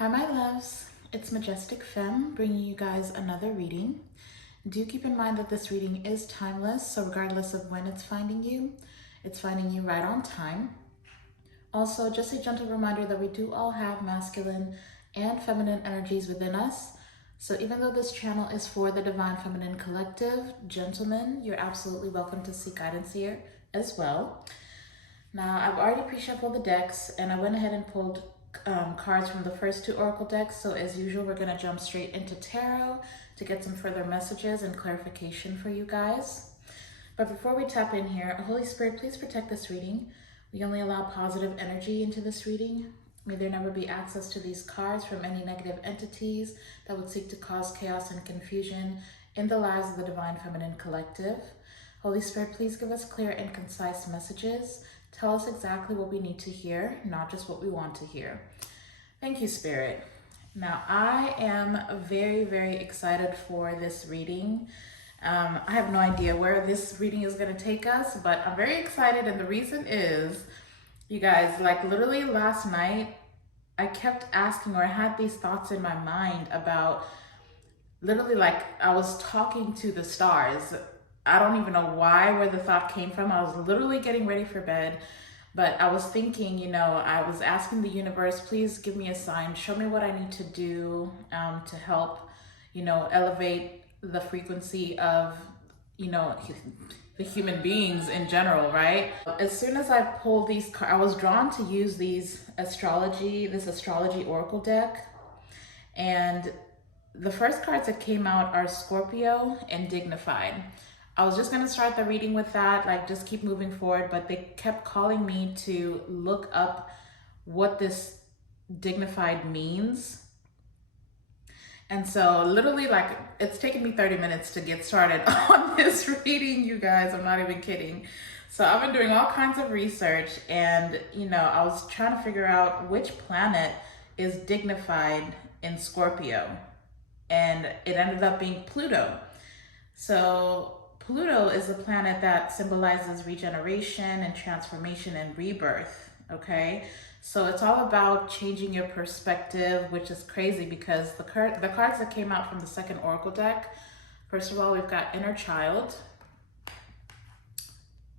Hi my loves, it's Majestic Femme bringing you guys another reading. Do keep in mind that this reading is timeless, so regardless of when it's finding you right on time. Also, just a gentle reminder that we do all have masculine and feminine energies within us. So even though this channel is for the Divine Feminine Collective, gentlemen, you're absolutely welcome to seek guidance here as well. Now, I've already pre-shuffled the decks and I went ahead and pulled cards from the first two oracle decks. So as usual, we're going to jump straight into tarot to get some further messages and clarification for you guys. But before we tap in here, Holy Spirit, please protect this reading. We only allow positive energy into this reading. May there never be access to these cards from any negative entities that would seek to cause chaos and confusion in the lives of the Divine Feminine Collective. Holy Spirit, please give us clear and concise messages. Tell us exactly what we need to hear, not just what we want to hear. Thank you, Spirit. Now, I am very, very excited for this reading. I have no idea where this reading is going to take us, but I'm very excited. And the reason is, you guys, like literally last night, I kept asking, or I had these thoughts in my mind about literally like I was talking to the stars. I don't even know where the thought came from. I was literally getting ready for bed, but I was thinking, I was asking the universe, please give me a sign, show me what I need to do to help, elevate the frequency of, the human beings in general, right? As soon as I pulled these cards, I was drawn to use this astrology oracle deck. And the first cards that came out are Scorpio and Dignified. I was just going to start the reading with that, like just keep moving forward, but they kept calling me to look up what this dignified means. And so literally like it's taken me 30 minutes to get started on this reading, you guys. I'm not even kidding. So I've been doing all kinds of research and, I was trying to figure out which planet is dignified in Scorpio. And it ended up being Pluto. So Pluto is a planet that symbolizes regeneration and transformation and rebirth, okay? So it's all about changing your perspective, which is crazy because the cards that came out from the second oracle deck, first of all, we've got Inner Child,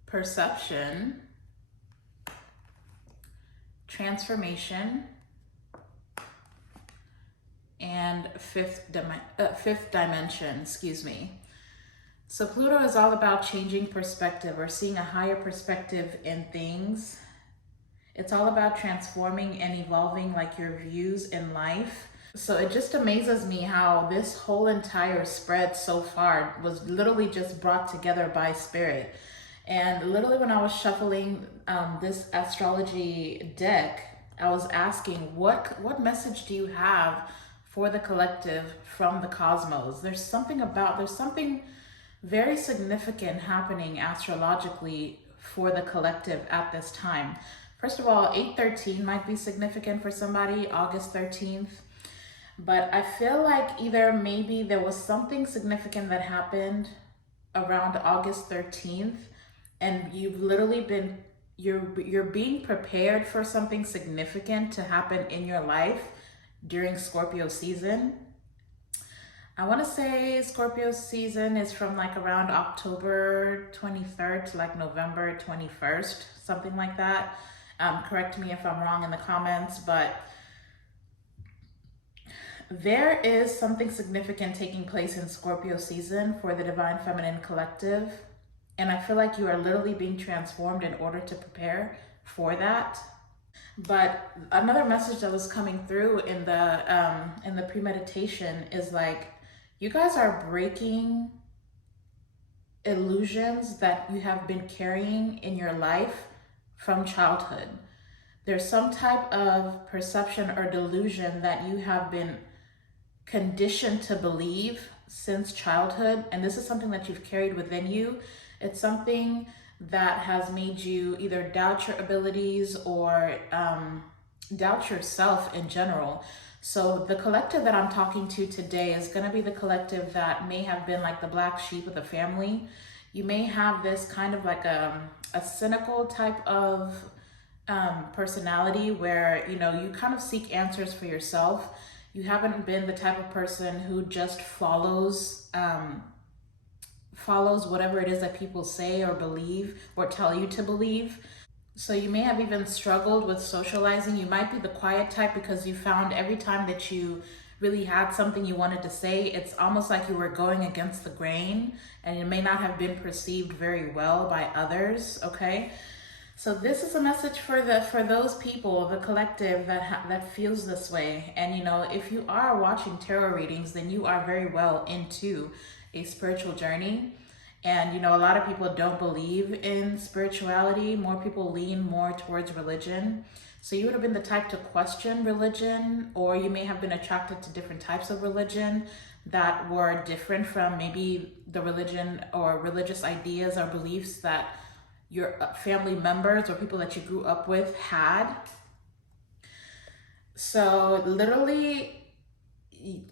Perception, Transformation, and fifth dimension, excuse me. So Pluto is all about changing perspective or seeing a higher perspective in things. It's all about transforming and evolving like your views in life. So it just amazes me how this whole entire spread so far was literally just brought together by Spirit. And literally when I was shuffling this astrology deck, I was asking, what message do you have for the collective from the cosmos? There's something very significant happening astrologically for the collective at this time. First of all, 8/13 might be significant for somebody, August 13th. But I feel like either maybe there was something significant that happened around August 13th and you've literally you're being prepared for something significant to happen in your life during Scorpio season. I want to say Scorpio season is from like around October 23rd to like November 21st, something like that. Correct me if I'm wrong in the comments, but there is something significant taking place in Scorpio season for the Divine Feminine Collective. And I feel like you are literally being transformed in order to prepare for that. But another message that was coming through in the premeditation is like, you guys are breaking illusions that you have been carrying in your life from childhood. There's some type of perception or delusion that you have been conditioned to believe since childhood. And this is something that you've carried within you. It's something that has made you either doubt your abilities or doubt yourself in general. So the collective that I'm talking to today is going to be the collective that may have been like the black sheep of the family. You may have this kind of like a cynical type of personality where, you know, you kind of seek answers for yourself. You haven't been the type of person who just follows whatever it is that people say or believe or tell you to believe. So you may have even struggled with socializing. You might be the quiet type because you found every time that you really had something you wanted to say, it's almost like you were going against the grain, and it may not have been perceived very well by others, okay? So this is a message for those people, the collective that feels this way. And you know, if you are watching tarot readings, then you are very well into a spiritual journey. And you know, a lot of people don't believe in spirituality. More people lean more towards religion. So you would have been the type to question religion, or you may have been attracted to different types of religion that were different from maybe the religion or religious ideas or beliefs that your family members or people that you grew up with had. So literally,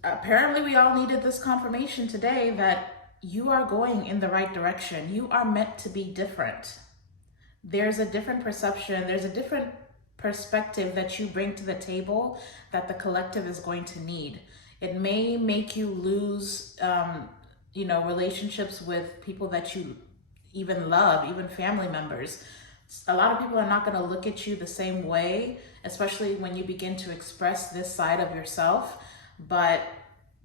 apparently we all needed this confirmation today that you are going in the right direction. You are meant to be different. There's a different perception, there's a different perspective that you bring to the table that the collective is going to need. It may make you lose, you know, relationships with people that you even love, even family members. A lot of people are not going to look at you the same way, especially when you begin to express this side of yourself. But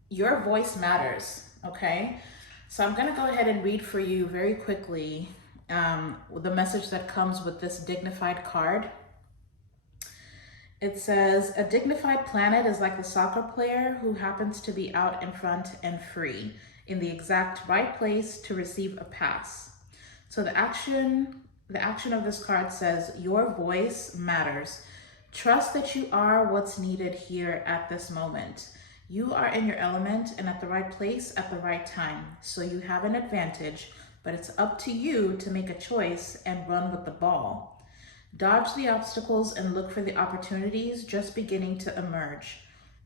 your voice matters, okay? So I'm going to go ahead and read for you very quickly the message that comes with this dignified card. It says, a dignified planet is like the soccer player who happens to be out in front and free in the exact right place to receive a pass. So the action of this card says, your voice matters. Trust that you are what's needed here at this moment. You are in your element and at the right place at the right time. So you have an advantage, but it's up to you to make a choice and run with the ball. Dodge the obstacles and look for the opportunities just beginning to emerge.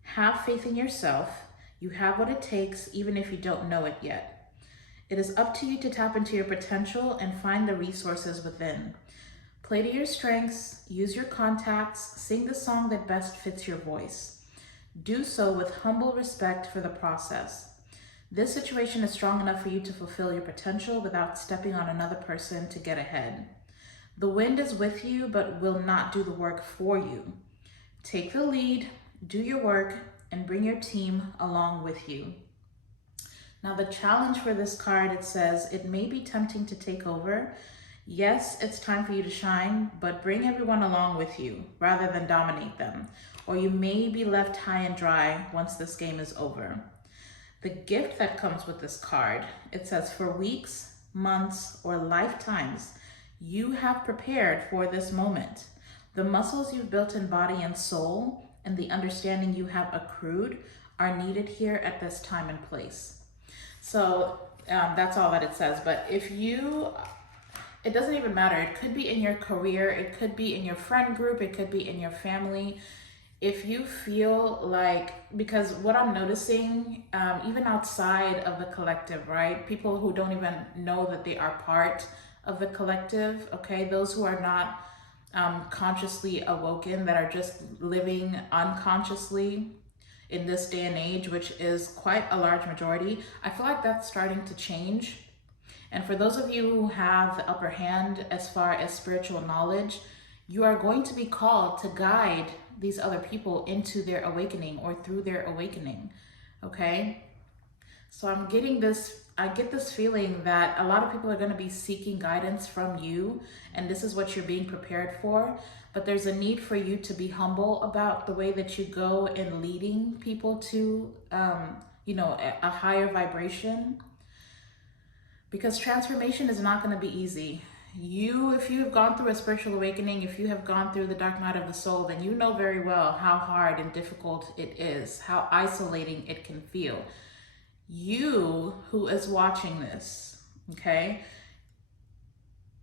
Have faith in yourself. You have what it takes, even if you don't know it yet. It is up to you to tap into your potential and find the resources within. Play to your strengths, use your contacts, sing the song that best fits your voice. Do so with humble respect for the process. This situation is strong enough for you to fulfill your potential without stepping on another person to get ahead. The wind is with you, but will not do the work for you. Take the lead, do your work, and bring your team along with you. Now the challenge for this card, it says, it may be tempting to take over. Yes, it's time for you to shine, but bring everyone along with you rather than dominate them, or you may be left high and dry once this game is over. The gift that comes with this card, it says, for weeks, months, or lifetimes, you have prepared for this moment. The muscles you've built in body and soul and the understanding you have accrued are needed here at this time and place. So that's all that it says. But if you, it doesn't even matter. It could be in your career. It could be in your friend group. It could be in your family. If you feel like, because what I'm noticing, even outside of the collective, right? People who don't even know that they are part of the collective, okay? Those who are not consciously awoken, that are just living unconsciously in this day and age, which is quite a large majority, I feel like that's starting to change. And for those of you who have the upper hand as far as spiritual knowledge, you are going to be called to guide these other people into their awakening or through their awakening, okay? So I get this feeling that a lot of people are going to be seeking guidance from you, and this is what you're being prepared for. But there's a need for you to be humble about the way that you go in leading people to, you know, a higher vibration. Because transformation is not going to be easy. If you have gone through a spiritual awakening, if you have gone through the dark night of the soul, then you know very well how hard and difficult it is, how isolating it can feel. You who is watching this, okay,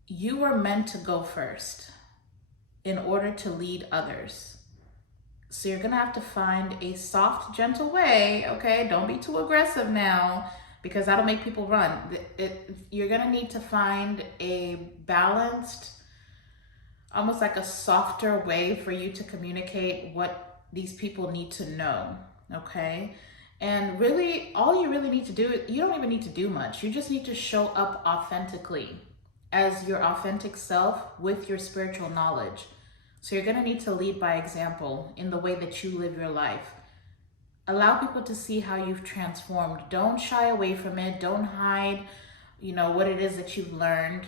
you were meant to go first in order to lead others. So you're gonna have to find a soft, gentle way, okay? Don't be too aggressive now, because that'll make people run. You're gonna need to find a balanced almost like a softer way for you to communicate what these people need to know, okay? And really, all you really need to do, you don't even need to do much. You just need to show up authentically as your authentic self with your spiritual knowledge. So you're gonna need to lead by example in the way that you live your life. Allow people to see how you've transformed. Don't shy away from it. Don't hide, what it is that you've learned.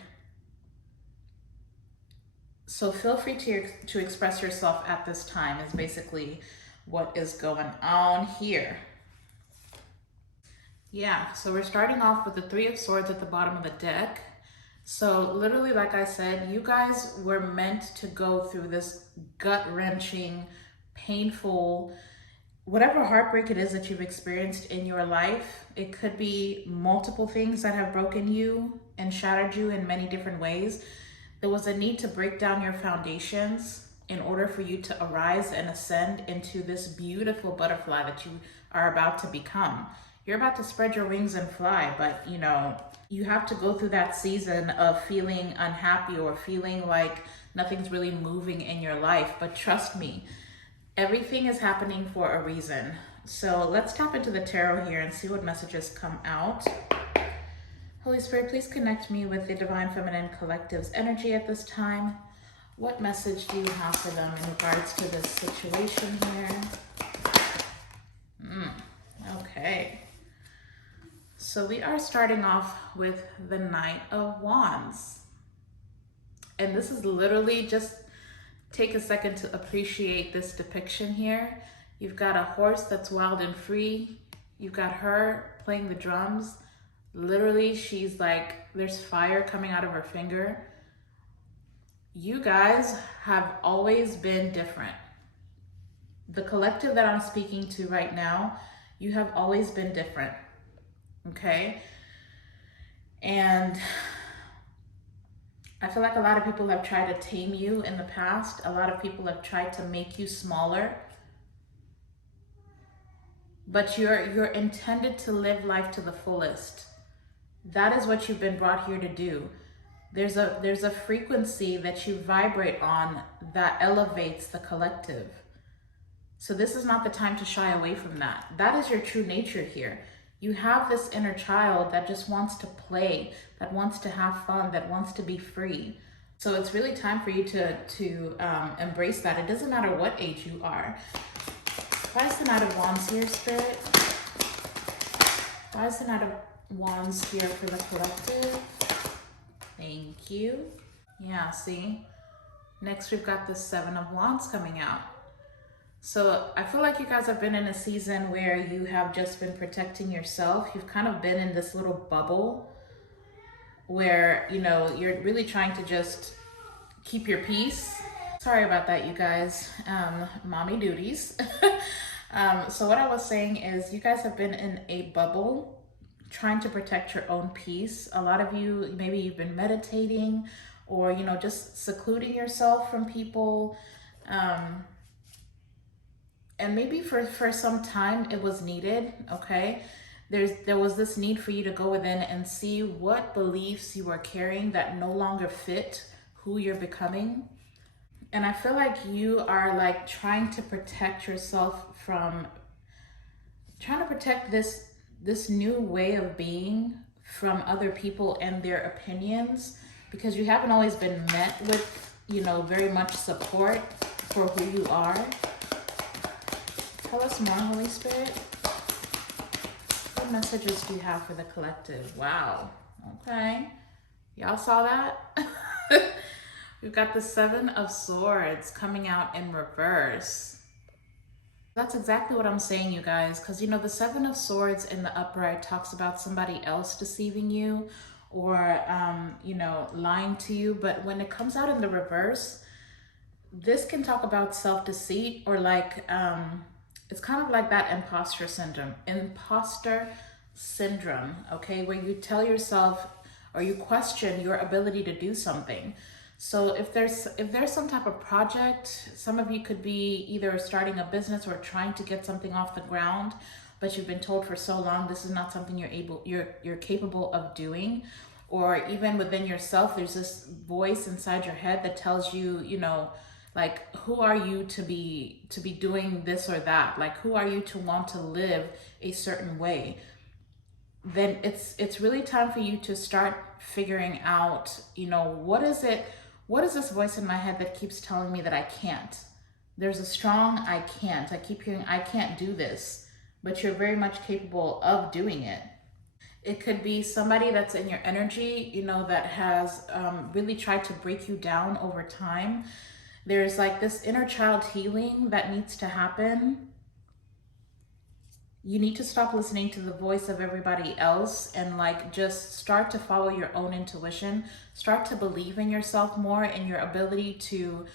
So feel free to express yourself at this time is basically what is going on here. Yeah, so we're starting off with the Three of Swords at the bottom of the deck. So literally, like I said, you guys were meant to go through this gut-wrenching, painful, whatever heartbreak it is that you've experienced in your life. It could be multiple things that have broken you and shattered you in many different ways. There was a need to break down your foundations in order for you to arise and ascend into this beautiful butterfly that you are about to become. You're about to spread your wings and fly, but you have to go through that season of feeling unhappy or feeling like nothing's really moving in your life. But trust me, everything is happening for a reason. So let's tap into the tarot here and see what messages come out. Holy Spirit, please connect me with the Divine Feminine Collective's energy at this time. What message do you have for them in regards to this situation here? Okay. So we are starting off with the Knight of Wands. And this is literally just take a second to appreciate this depiction here. You've got a horse that's wild and free. You've got her playing the drums. Literally, she's like, there's fire coming out of her finger. You guys have always been different. The collective that I'm speaking to right now, you have always been different, okay? And I feel like a lot of people have tried to tame you in the past. A lot of people have tried to make you smaller. But you're intended to live life to the fullest. That is what you've been brought here to do. There's a frequency that you vibrate on that elevates the collective. So this is not the time to shy away from that. That is your true nature here. You have this inner child that just wants to play, that wants to have fun, that wants to be free. So it's really time for you to embrace that. It doesn't matter what age you are. Why is the Knight of Wands here, Spirit? Why is the Knight of Wands here for the collective? Thank you. Yeah, see? Next, we've got the Seven of Wands coming out. So I feel like you guys have been in a season where you have just been protecting yourself. You've kind of been in this little bubble where, you're really trying to just keep your peace. Sorry about that, you guys. Mommy duties. So what I was saying is you guys have been in a bubble trying to protect your own peace. A lot of you, maybe you've been meditating or, just secluding yourself from people. And maybe for some time it was needed, okay? There was this need for you to go within and see what beliefs you were carrying that no longer fit who you're becoming. And I feel like you are like trying to protect yourself from, trying to protect this new way of being from other people and their opinions, because you haven't always been met with, very much support for who you are. Tell us more, Holy Spirit. What messages do you have for the collective? Wow. Okay. Y'all saw that? We've got the Seven of Swords coming out in reverse. That's exactly what I'm saying, you guys, because the Seven of Swords in the upright talks about somebody else deceiving you or, lying to you. But when it comes out in the reverse, this can talk about self-deceit or it's kind of like that imposter syndrome, okay, where you tell yourself or you question your ability to do something. So if there's some type of project, some of you could be either starting a business or trying to get something off the ground, but you've been told for so long this is not something you're capable of doing. or even within yourself, there's this voice inside your head that tells you, you know, like, who are you to be doing this or that? Like, who are you to want to live a certain way? Then it's really time for you to start figuring out, you know, what is this voice in my head that keeps telling me that I can't? There's a strong I can't. I keep hearing I can't do this, but you're very much capable of doing it. It could be somebody that's in your energy, you know, that has really tried to break you down over time. There's like this inner child healing that needs to happen. You need to stop listening to the voice of everybody else and like just start to follow your own intuition. Start to believe in yourself more, in your ability to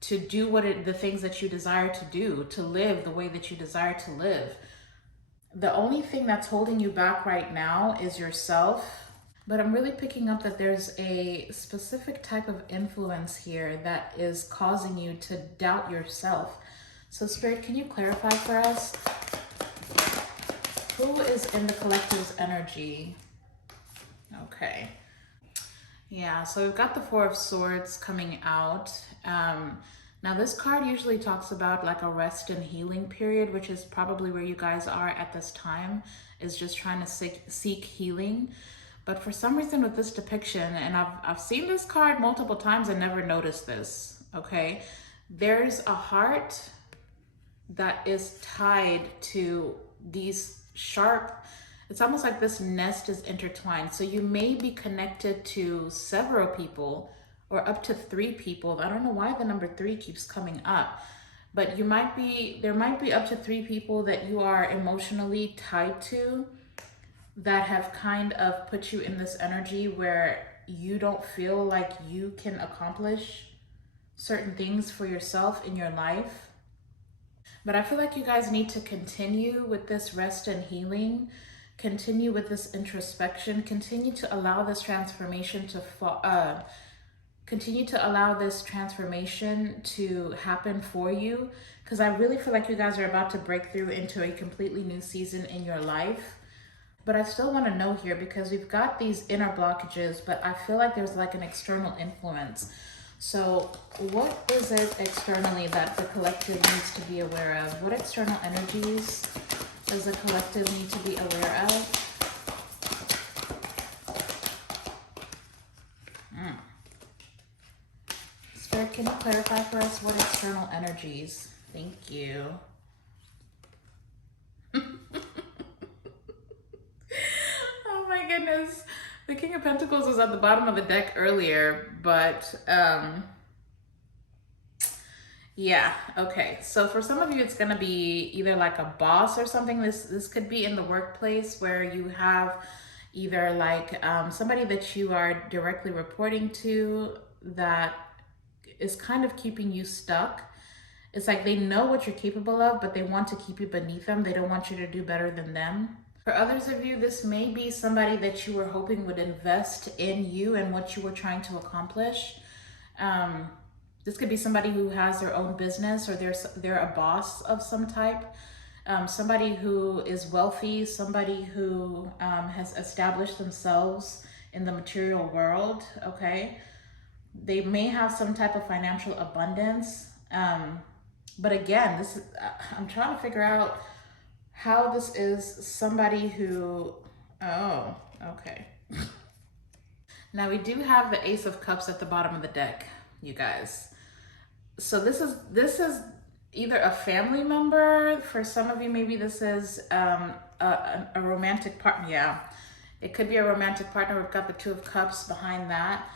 do the things that you desire to do, to live the way that you desire to live. The only thing that's holding you back right now is yourself. But I'm really picking up that there's a specific type of influence here that is causing you to doubt yourself. So Spirit, can you clarify for us? Who is in the collective's energy? Okay. Yeah, so we've got the Four of Swords coming out. Now this card usually talks about like a rest and healing period, which is probably where you guys are at this time, is just trying to seek healing. But for some reason with this depiction, and I've seen this card multiple times and never noticed this, okay? There's a heart that is tied to these sharp, it's almost like this nest is intertwined. So you may be connected to several people or up to 3 people. I don't know why the number 3 keeps coming up, but there might be up to 3 people that you are emotionally tied to that have kind of put you in this energy where you don't feel like you can accomplish certain things for yourself in your life. But I feel like you guys need to continue with this rest and healing, continue with this introspection, continue to allow this transformation to happen for you, because I really feel like you guys are about to break through into a completely new season in your life. But I still want to know here, because we've got these inner blockages, but I feel like there's like an external influence. So what is it externally that the collective needs to be aware of? What external energies does the collective need to be aware of? Spirit, can you clarify for us what external energies? Thank you. Oh my goodness. The King of Pentacles was at the bottom of the deck earlier, but yeah, okay. So for some of you, it's gonna be either like a boss or something. This could be in the workplace where you have either like somebody that you are directly reporting to that is kind of keeping you stuck. It's like they know what you're capable of, but they want to keep you beneath them. They don't want you to do better than them. For others of you, this may be somebody that you were hoping would invest in you and what you were trying to accomplish. This could be somebody who has their own business, or they're a boss of some type. Somebody who is wealthy, somebody who has established themselves in the material world, okay? They may have some type of financial abundance. But again, I'm trying to figure out how this is somebody who, oh, okay. Now we do have the Ace of Cups at the bottom of the deck, you guys. So this is either a family member. For some of you, maybe this is a romantic partner. Yeah, it could be a romantic partner. We've got the Two of Cups behind that.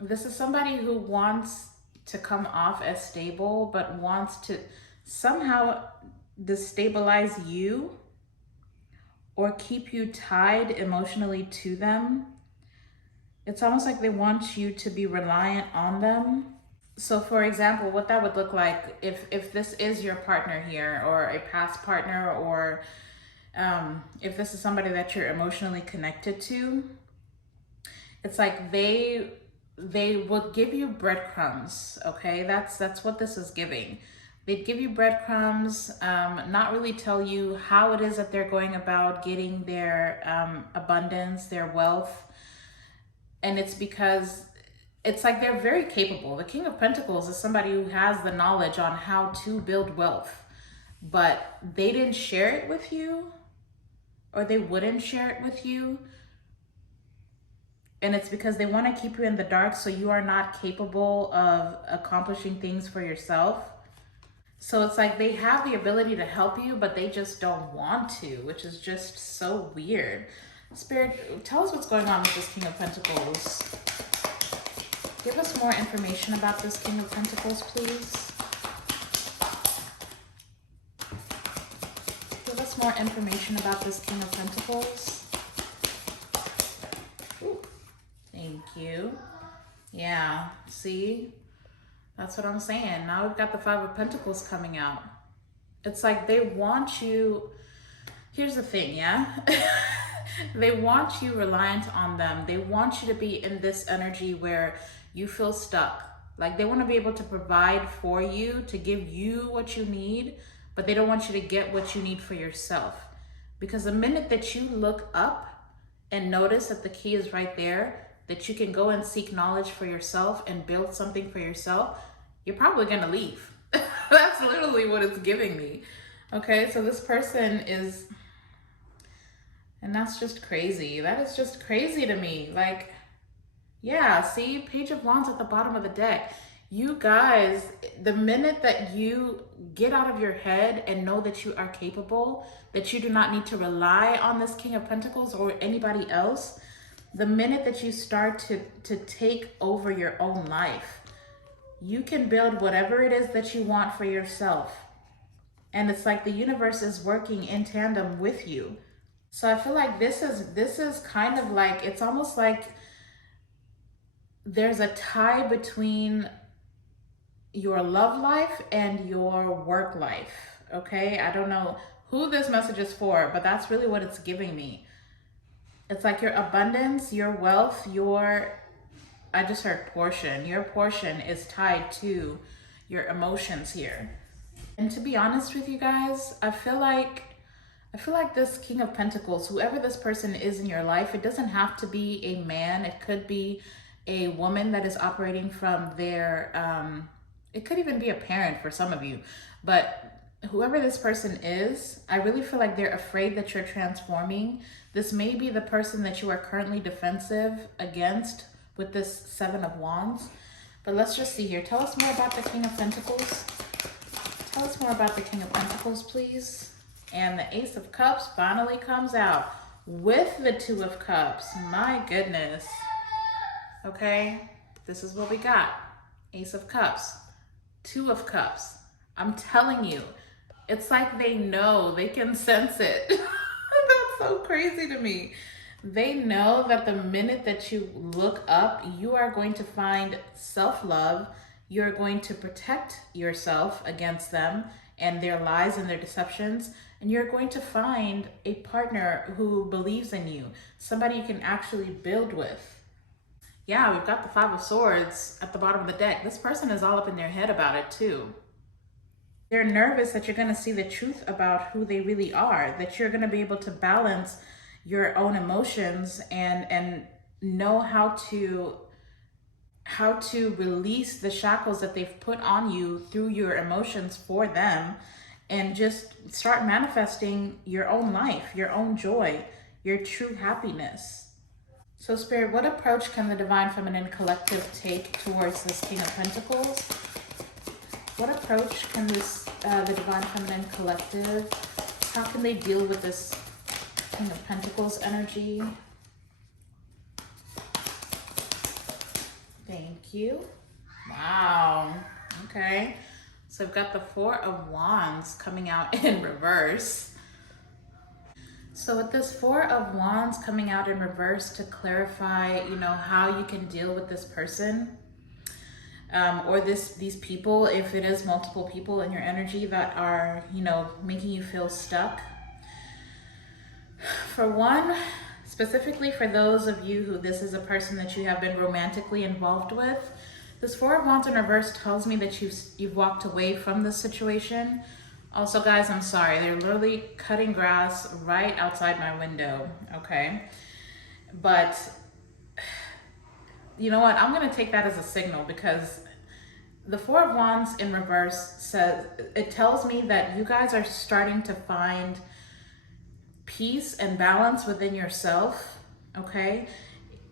This is somebody who wants to come off as stable, but wants to somehow destabilize you or keep you tied emotionally to them. It's almost like they want you to be reliant on them. So for example, what that would look like if this is your partner here, or a past partner, or if this is somebody that you're emotionally connected to, it's like they will give you breadcrumbs, okay? That's what this is giving. They'd give you breadcrumbs, not really tell you how it is that they're going about getting their abundance, their wealth. And it's because it's like they're very capable. The King of Pentacles is somebody who has the knowledge on how to build wealth, but they didn't share it with you, or they wouldn't share it with you. And it's because they want to keep you in the dark so you are not capable of accomplishing things for yourself. So it's like they have the ability to help you, but they just don't want to, which is just so weird. Spirit, tell us what's going on with this King of Pentacles. Give us more information about this King of Pentacles, please. Give us more information about this King of Pentacles. Ooh, thank you. Yeah, see? That's what I'm saying. Now we've got the Five of Pentacles coming out. It's like they want you. Here's the thing, yeah? They want you reliant on them. They want you to be in this energy where you feel stuck. Like they want to be able to provide for you, to give you what you need, but they don't want you to get what you need for yourself. Because the minute that you look up and notice that the key is right there, that you can go and seek knowledge for yourself and build something for yourself, you're probably going to leave. That's literally what it's giving me. Okay, so this person is, and that's just crazy. That is just crazy to me. Like, yeah, see, Page of Wands at the bottom of the deck. You guys, the minute that you get out of your head and know that you are capable, that you do not need to rely on this King of Pentacles or anybody else, the minute that you start to take over your own life, you can build whatever it is that you want for yourself. And it's like the universe is working in tandem with you. So I feel like this is kind of like, it's almost like there's a tie between your love life and your work life. Okay, I don't know who this message is for, but that's really what it's giving me. It's like your abundance, your wealth, I just heard portion. Your portion is tied to your emotions here. And to be honest with you guys, I feel like this King of Pentacles, whoever this person is in your life, it doesn't have to be a man. It could be a woman that is operating from their, it could even be a parent for some of you. But whoever this person is, I really feel like they're afraid that you're transforming. This may be the person that you are currently defensive against with this Seven of Wands. But let's just see here. Tell us more about the King of Pentacles. Tell us more about the King of Pentacles, please. And the Ace of Cups finally comes out with the Two of Cups. My goodness. Okay, this is what we got. Ace of Cups, Two of Cups. I'm telling you, it's like they know, they can sense it. That's so crazy to me. They know that the minute that you look up, you are going to find self-love. You're going to protect yourself against them and their lies and their deceptions. And you're going to find a partner who believes in you, somebody you can actually build with. Yeah, we've got the Five of Swords at the bottom of the deck. This person is all up in their head about it too. They're nervous that you're going to see the truth about who they really are, that you're going to be able to balance your own emotions and know how to release the shackles that they've put on you through your emotions for them, and just start manifesting your own life, your own joy, your true happiness. So Spirit, what approach can the Divine Feminine Collective take towards this King of Pentacles? What approach can the Divine Feminine Collective, how can they deal with this King of Pentacles energy? Thank you. Wow. Okay. So I've got the Four of Wands coming out in reverse. So with this Four of Wands coming out in reverse to clarify, how you can deal with this person, or these people, if it is multiple people in your energy that are, making you feel stuck. For one, specifically for those of you who this is a person that you have been romantically involved with, This Four of Wands in reverse tells me that you've walked away from this situation. Also, guys, I'm sorry. They're literally cutting grass right outside my window, okay? But you know what? I'm going to take that as a signal, because the Four of Wands in reverse says, it tells me that you guys are starting to find peace and balance within yourself, okay?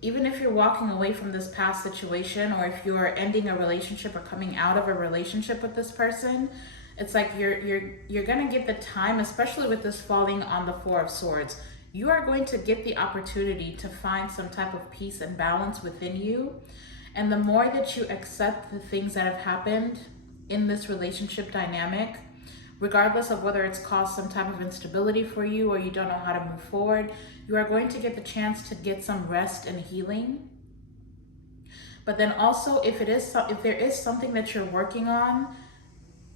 Even if you're walking away from this past situation, or if you're ending a relationship or coming out of a relationship with this person, it's like you're gonna get the time, especially with this falling on the Four of Swords. You are going to get the opportunity to find some type of peace and balance within you. And the more that you accept the things that have happened in this relationship dynamic, regardless of whether it's caused some type of instability for you or you don't know how to move forward, you are going to get the chance to get some rest and healing. But then also, if there is something that you're working on,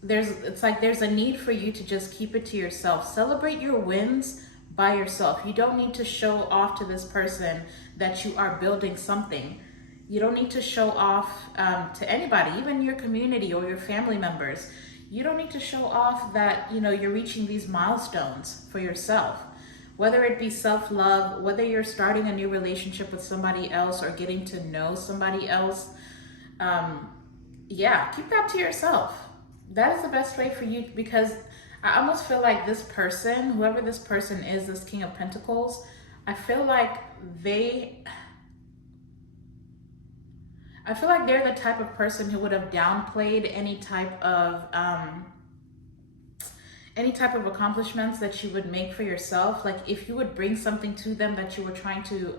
there's a need for you to just keep it to yourself. Celebrate your wins by yourself. You don't need to show off to this person that you are building something. You don't need to show off to anybody, even your community or your family members. You don't need to show off that, you know, you're reaching these milestones for yourself. Whether it be self-love, whether you're starting a new relationship with somebody else or getting to know somebody else, yeah, keep that to yourself. That is the best way for you, because I almost feel like this person, whoever this person is, this King of Pentacles, I feel like they're the type of person who would have downplayed any type of accomplishments that you would make for yourself. Like if you would bring something to them that you were trying to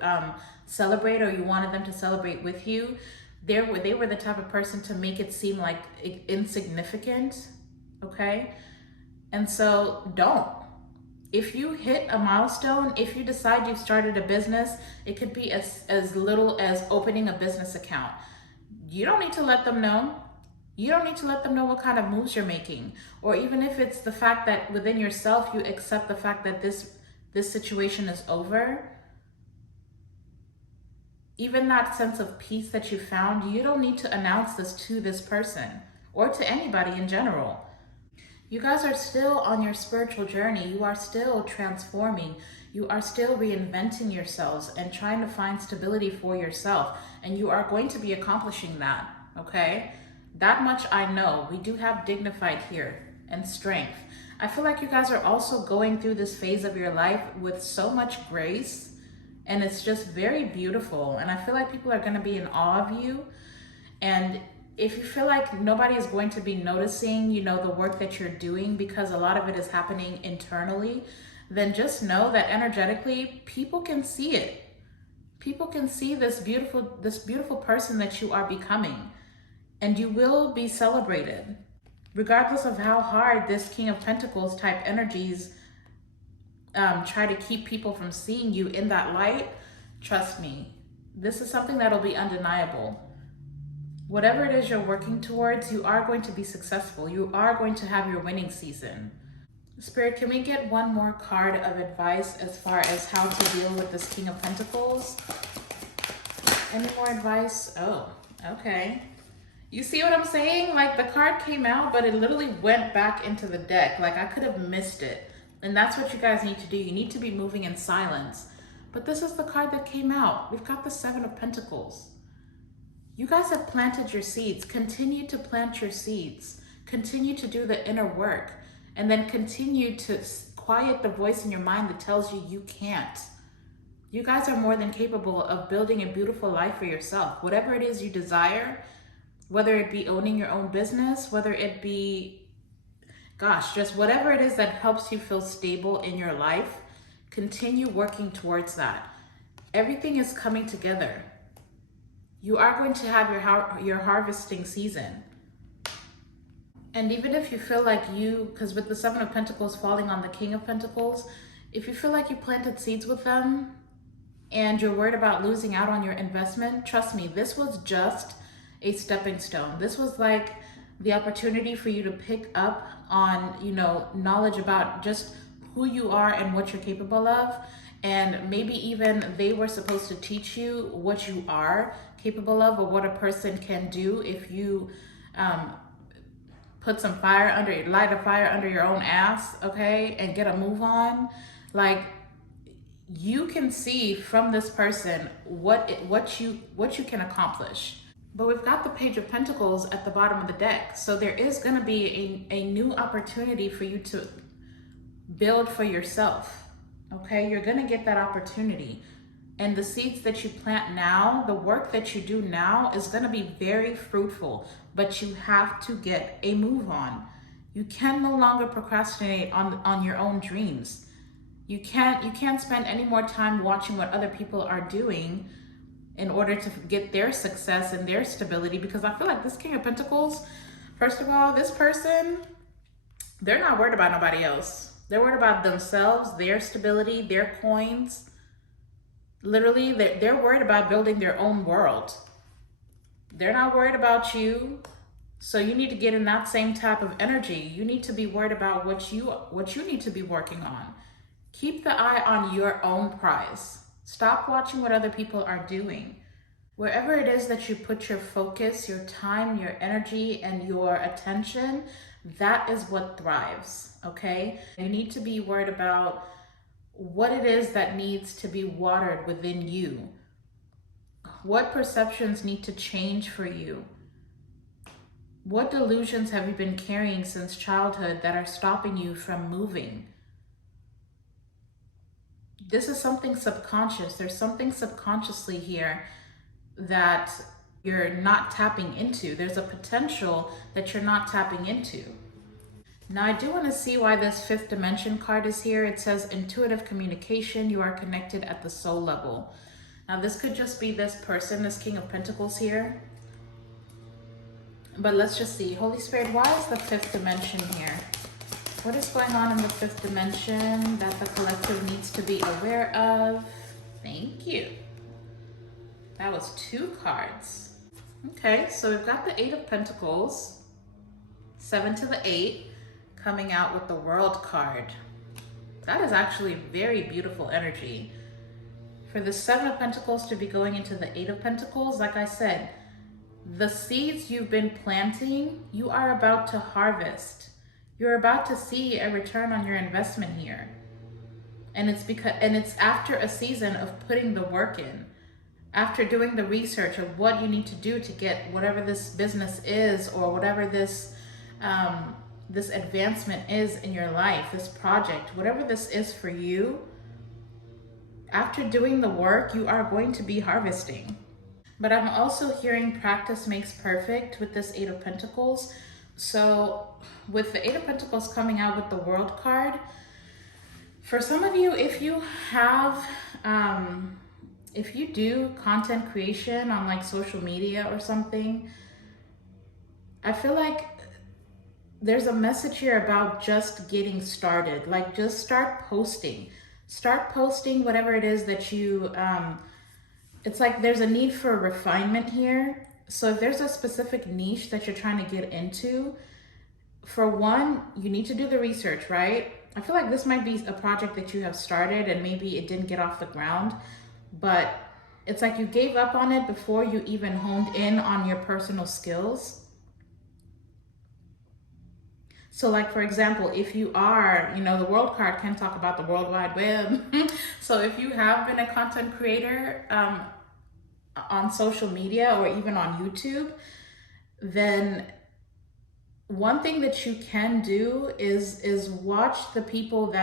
celebrate, or you wanted them to celebrate with you, they were the type of person to make it seem like insignificant, okay? And so don't. If you hit a milestone, if you decide you've started a business, it could be as little as opening a business account. You don't need to let them know. You don't need to let them know what kind of moves you're making. Or even if it's the fact that within yourself, you accept the fact that this situation is over. Even that sense of peace that you found, you don't need to announce this to this person or to anybody in general. You guys are still on your spiritual journey. You are still transforming. You are still reinventing yourselves and trying to find stability for yourself. And you are going to be accomplishing that, okay? That much I know. We do have dignified here and strength. I feel like you guys are also going through this phase of your life with so much grace, and it's just very beautiful. And I feel like people are going to be in awe of you. And if you feel like nobody is going to be noticing, you know, the work that you're doing, because a lot of it is happening internally, then just know that energetically, people can see it. People can see this beautiful person that you are becoming, and you will be celebrated. Regardless of how hard this King of Pentacles type energies try to keep people from seeing you in that light, trust me, this is something that'll be undeniable. Whatever it is you're working towards, you are going to be successful. You are going to have your winning season. Spirit, can we get one more card of advice as far as how to deal with this King of Pentacles? Any more advice? Oh, okay. You see what I'm saying? Like the card came out, but it literally went back into the deck. Like I could have missed it. And that's what you guys need to do. You need to be moving in silence. But this is the card that came out. We've got the Seven of Pentacles. You guys have planted your seeds. Continue to plant your seeds. Continue to do the inner work. And then continue to quiet the voice in your mind that tells you you can't. You guys are more than capable of building a beautiful life for yourself. Whatever it is you desire, whether it be owning your own business, whether it be, just whatever it is that helps you feel stable in your life, continue working towards that. Everything is coming together. You are going to have your harvesting season. And even if you feel like because with the Seven of Pentacles falling on the King of Pentacles, if you feel like you planted seeds with them and you're worried about losing out on your investment, trust me, this was just a stepping stone. This was like the opportunity for you to pick up on, knowledge about just who you are and what you're capable of. And maybe even they were supposed to teach you what you are capable of, or what a person can do if you put some fire under, light a fire under your own ass, okay, and get a move on. Like, you can see from this person what you can accomplish. But we've got the Page of Pentacles at the bottom of the deck. So there is going to be a new opportunity for you to build for yourself. Okay, you're going to get that opportunity. And the seeds that you plant now, the work that you do now is going to be very fruitful, but you have to get a move on. You can no longer procrastinate on your own dreams. You can't spend any more time watching what other people are doing in order to get their success and their stability, because I feel like this King of Pentacles, first of all, this person, they're not worried about nobody else. They're worried about themselves, their stability, their coins. Literally, they're worried about building their own world. They're not worried about you. So you need to get in that same type of energy. You need to be worried about what you need to be working on. Keep the eye on your own prize. Stop watching what other people are doing. Wherever it is that you put your focus, your time, your energy, and your attention, that is what thrives, okay? You need to be worried about what it is that needs to be watered within you. What perceptions need to change for you? What delusions have you been carrying since childhood that are stopping you from moving? This is something subconscious. There's something subconsciously here that you're not tapping into. There's a potential that you're not tapping into. Now, I do want to see why this fifth dimension card is here. It says intuitive communication. You are connected at the soul level. Now, this could just be this person, this King of Pentacles here. But let's just see. Holy Spirit, why is the fifth dimension here? What is going on in the fifth dimension that the collective needs to be aware of? Thank you. That was 2 cards. Okay, so we've got the 8 of Pentacles, 7 to the 8, coming out with the World card. That is actually very beautiful energy. For the 7 of Pentacles to be going into the 8 of Pentacles, like I said, the seeds you've been planting, you are about to harvest. You're about to see a return on your investment here. And it's after a season of putting the work in, after doing the research of what you need to do to get whatever this business is, or whatever this this advancement is in your life, this project, whatever this is for you. After doing the work, you are going to be harvesting. But I'm also hearing practice makes perfect with this 8 of Pentacles. So with the 8 of Pentacles coming out with the World card, for some of you, if you have, if you do content creation on like social media or something, I feel like there's a message here about just getting started. Like, just start posting. Start posting whatever it is that you, it's like there's a need for refinement here. So if there's a specific niche that you're trying to get into, for one, you need to do the research, right? I feel like this might be a project that you have started and maybe it didn't get off the ground, but it's like you gave up on it before you even honed in on your personal skills. So like, for example, if you are, the World card can talk about the World Wide Web. So if you have been a content creator on social media or even on YouTube, then one thing that you can do is watch the people who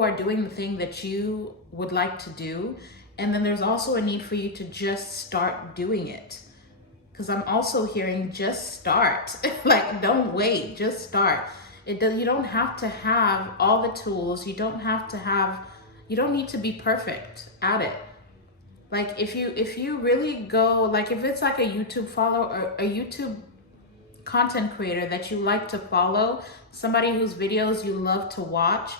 are doing the thing that you would like to do. And then there's also a need for you to just start doing it. Because I'm also hearing just start. Like, don't wait, just start. You don't have to have all the tools. You don't need to be perfect at it. Like, if you really go, like if it's like a YouTube follower or a YouTube content creator that you like to follow, somebody whose videos you love to watch,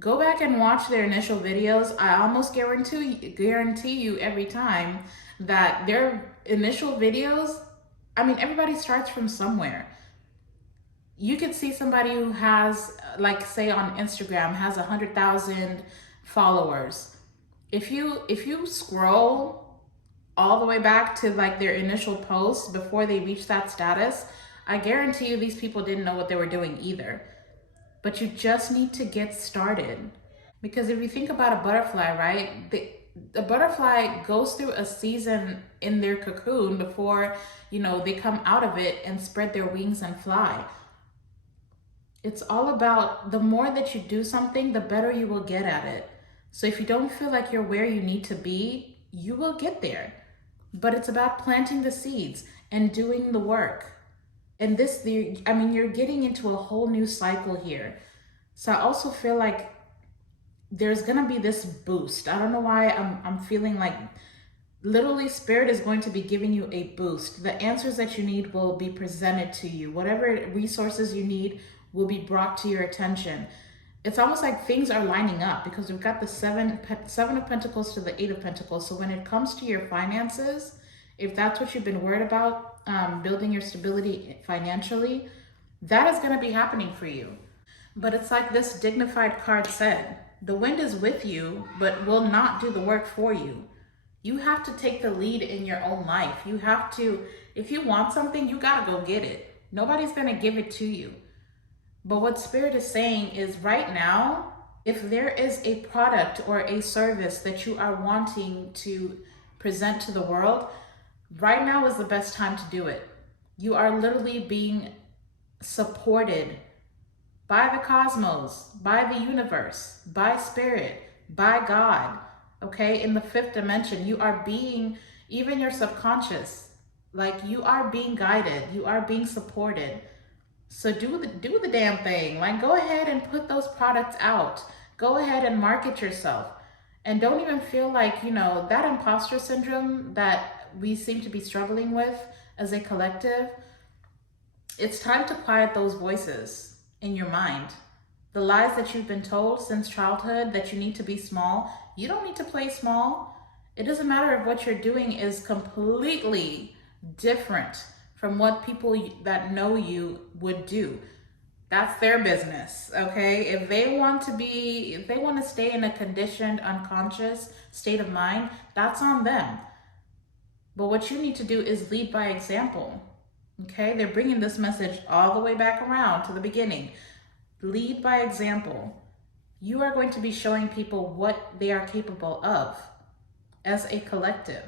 go back and watch their initial videos. I almost guarantee you every time that their initial videos, everybody starts from somewhere. You could see somebody who has, like, say on Instagram, has 100,000 followers. If you scroll all the way back to like their initial post before they reached that status, I guarantee you these people didn't know what they were doing either. But you just need to get started. Because if you think about a butterfly, right? The butterfly goes through a season in their cocoon before, they come out of it and spread their wings and fly. It's all about the more that you do something, the better you will get at it. So if you don't feel like you're where you need to be, you will get there. But it's about planting the seeds and doing the work. And you're getting into a whole new cycle here. So I also feel like there's gonna be this boost. I don't know why I'm feeling like literally spirit is going to be giving you a boost. The answers that you need will be presented to you. Whatever resources you need will be brought to your attention. It's almost like things are lining up because we've got the seven of Pentacles to the 8 of Pentacles. So when it comes to your finances, if that's what you've been worried about, building your stability financially, that is going to be happening for you. But it's like this dignified card said, the wind is with you, but will not do the work for you. You have to take the lead in your own life. You have to, if you want something, you got to go get it. Nobody's going to give it to you. But what Spirit is saying is right now, if there is a product or a service that you are wanting to present to the world, right now is the best time to do it. You are literally being supported by the cosmos, by the universe, by Spirit, by God, okay? In the 5th dimension, you are being, even your subconscious, like you are being guided, you are being supported. So do the damn thing. Like go ahead and put those products out. Go ahead and market yourself. And don't even feel like, that imposter syndrome that we seem to be struggling with as a collective. It's time to quiet those voices in your mind. The lies that you've been told since childhood that you need to be small. You don't need to play small. It doesn't matter if what you're doing is completely different from what people that know you would do. That's their business, okay? If they want to stay in a conditioned, unconscious state of mind, that's on them. But what you need to do is lead by example, okay? They're bringing this message all the way back around to the beginning. Lead by example. You are going to be showing people what they are capable of as a collective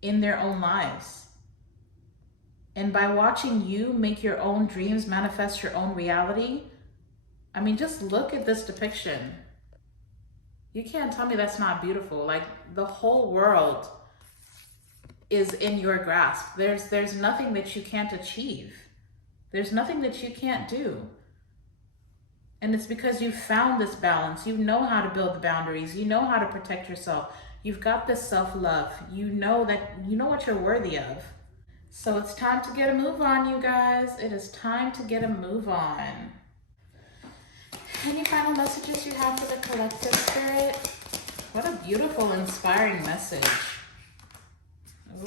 in their own lives. And by watching you make your own dreams manifest your own reality, just look at this depiction. You can't tell me that's not beautiful. Like the whole world is in your grasp. There's nothing that you can't achieve. There's nothing that you can't do. And it's because you've found this balance. You know how to build the boundaries. You know how to protect yourself. You've got this self-love. You know what you're worthy of. So it's time to get a move on, you guys. It is time to get a move on. Any final messages you have for the collective, Spirit? What a beautiful, inspiring message.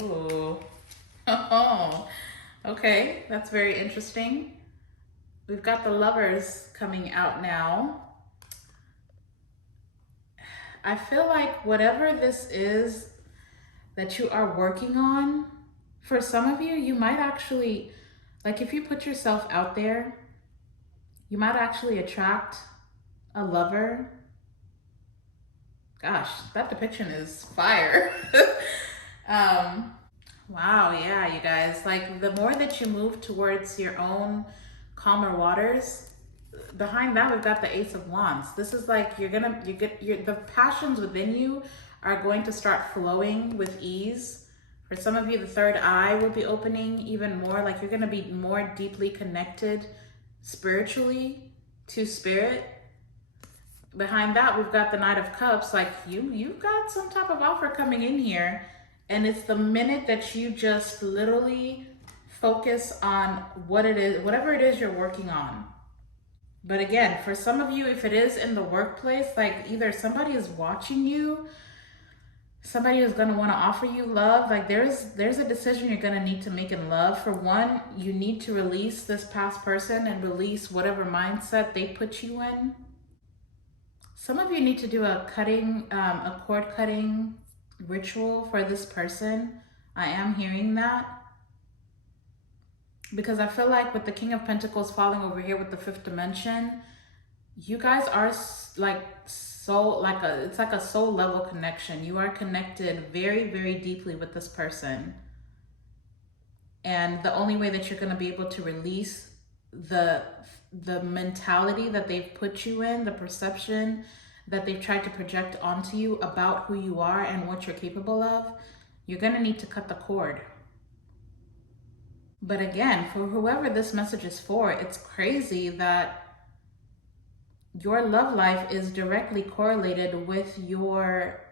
Ooh. Oh, okay. That's very interesting. We've got the Lovers coming out now. I feel like whatever this is that you are working on, for some of you, you might actually, like if you put yourself out there, you might actually attract a lover. Gosh, that depiction is fire. Wow, yeah, you guys, like the more that you move towards your own calmer waters, behind that we've got the Ace of Wands. This is like the passions within you are going to start flowing with ease. For some of you, the third eye will be opening even more. Like you're going to be more deeply connected spiritually to Spirit. Behind that, we've got the Knight of Cups. Like you've got some type of offer coming in here. And it's the minute that you just literally focus on what it is, whatever it is you're working on. But again, for some of you, if it is in the workplace, like either somebody is watching you, somebody is going to want to offer you love. Like there's a decision you're going to need to make in love. For one, you need to release this past person and release whatever mindset they put you in. Some of you need to do a cord cutting ritual for this person. I am hearing that. Because I feel like with the King of Pentacles falling over here with the fifth dimension, you guys are like soul, it's like a soul level connection. You are connected very, very deeply with this person. And the only way that you're going to be able to release the mentality that they've put you in, the perception that they've tried to project onto you about who you are and what you're capable of, you're going to need to cut the cord. But again, for whoever this message is for, it's crazy that your love life is directly correlated with your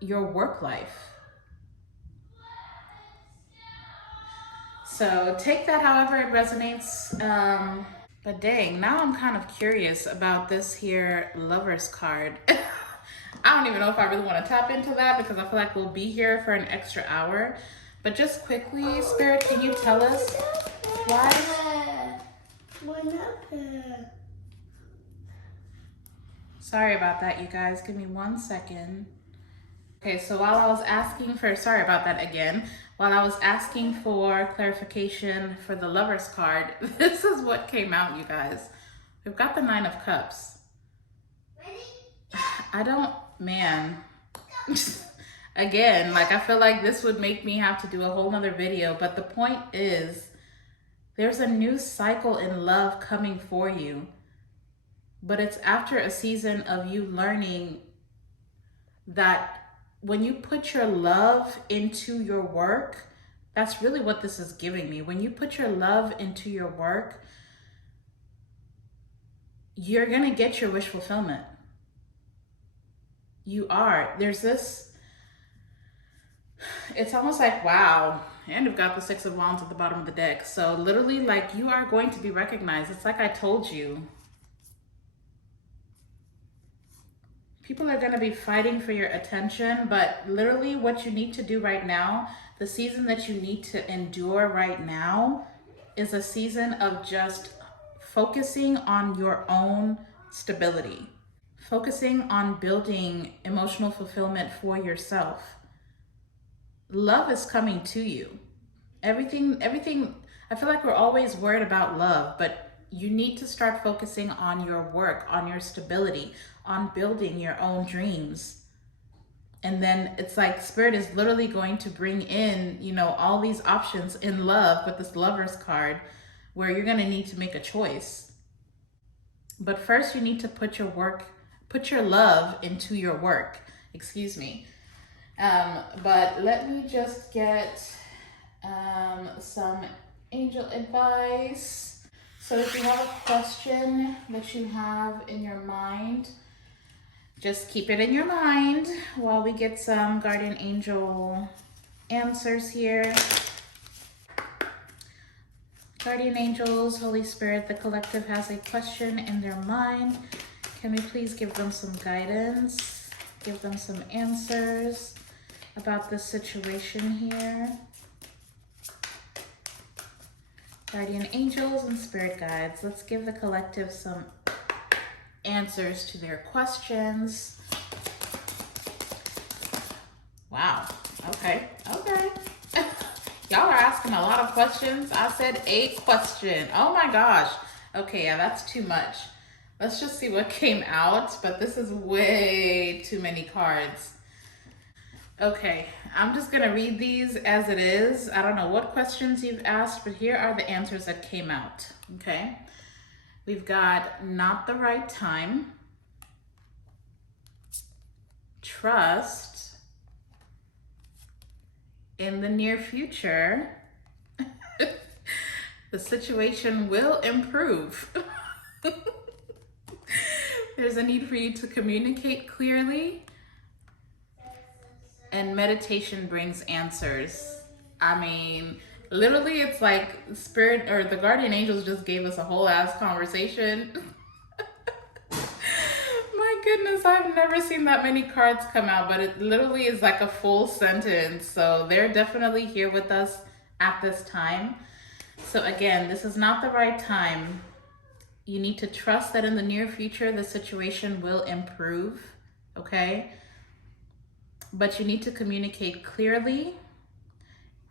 work life. So take that however it resonates. But dang, now I'm kind of curious about this here Lovers card. I don't even know if I really want to tap into that because I feel like we'll be here for an extra hour. But just quickly, Spirit, can you tell us why? Sorry about that, you guys. Give me 1 second. Okay, so while I was asking for, sorry about that again. While I was asking for clarification for the Lovers card, this is what came out, you guys. We've got the Nine of Cups. I don't, man. Again, like I feel like this would make me have to do a whole nother video, but the point is, there's a new cycle in love coming for you. But it's after a season of you learning that when you put your love into your work, that's really what this is giving me. When you put your love into your work, you're going to get your wish fulfillment. You are. There's this, it's almost like, wow. And we've got the Six of Wands at the bottom of the deck. So literally, like, you are going to be recognized. It's like I told you. People are going to be fighting for your attention, but literally what you need to do right now, the season that you need to endure right now, is a season of just focusing on your own stability, focusing on building emotional fulfillment for yourself. Love is coming to you. Everything, I feel like we're always worried about love, but you need to start focusing on your work, on your stability, on building your own dreams. And then it's like Spirit is literally going to bring in, you know, all these options in love with this Lovers card where you're going to need to make a choice. But first you need to put your love into your work. Excuse me. But let me just get some angel advice. So if you have a question that you have in your mind, just keep it in your mind while we get some guardian angel answers here. Guardian angels, Holy Spirit, the collective has a question in their mind. Can we please give them some guidance? Give them some answers about this situation here. Guardian angels and spirit guides, let's give the collective some answers to their questions. Wow, okay. Y'all are asking a lot of questions. I said a question. Oh my gosh. Okay, yeah, that's too much. Let's just see what came out, but this is way too many cards. Okay, I'm just gonna read these as it is. I don't know what questions you've asked, but here are the answers that came out, okay? We've got not the right time, trust, in the near future, the situation will improve. There's a need for you to communicate clearly, and meditation brings answers. I mean, literally it's like spirit or the guardian angels just gave us a whole ass conversation. My goodness, I've never seen that many cards come out, but it literally is like a full sentence. So they're definitely here with us at this time. So again, this is not the right time. You need to trust that in the near future, the situation will improve, okay? but you need to communicate clearly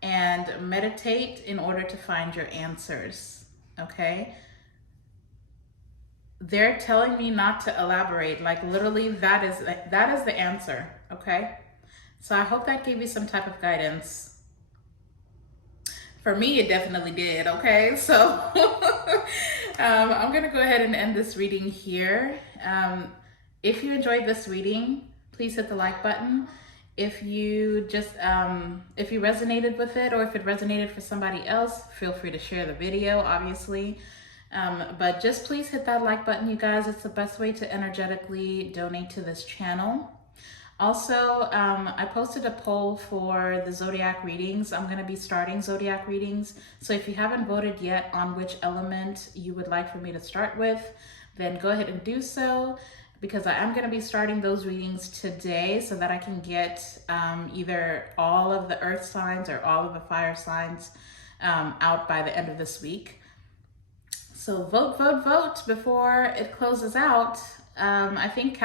and meditate in order to find your answers, okay? They're telling me not to elaborate, like literally that is the answer, okay? So I hope that gave you some type of guidance. For me, it definitely did, okay? So I'm gonna go ahead and end this reading here. If you enjoyed this reading, please hit the like button. If you if you resonated with it, or if it resonated for somebody else, feel free to share the video, obviously. But just please hit that like button, you guys. It's the best way to energetically donate to this channel. Also, I posted a poll for the zodiac readings. I'm going to be starting zodiac readings. So if you haven't voted yet on which element you would like for me to start with, then go ahead and do so, because I am going to be starting those readings today so that I can get either all of the earth signs or all of the fire signs out by the end of this week. So vote, vote, vote before it closes out. I think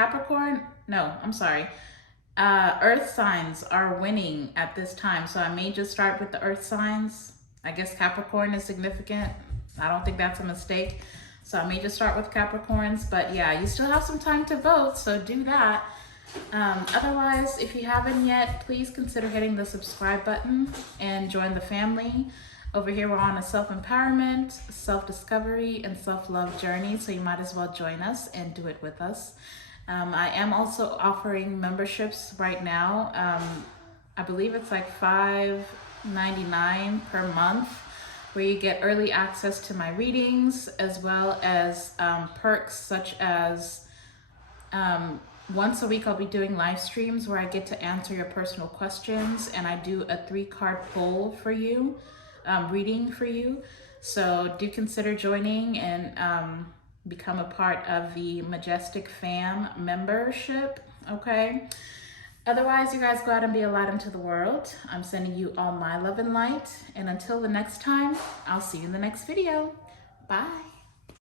earth signs are winning at this time. So I may just start with the earth signs. I guess Capricorn is significant. I don't think that's a mistake. So I may just start with Capricorns, but yeah, you still have some time to vote, so do that. Otherwise, if you haven't yet, please consider hitting the subscribe button and join the family. Over here, we're on a self-empowerment, self-discovery, and self-love journey, so you might as well join us and do it with us. I am also offering memberships right now. I believe it's like $5.99 per month, where you get early access to my readings, as well as perks such as once a week I'll be doing live streams where I get to answer your personal questions, and I do a 3-card poll for you, reading for you. So do consider joining and become a part of the Majestic Fam membership, okay? Otherwise, you guys go out and be a light into the world. I'm sending you all my love and light. And until the next time, I'll see you in the next video. Bye.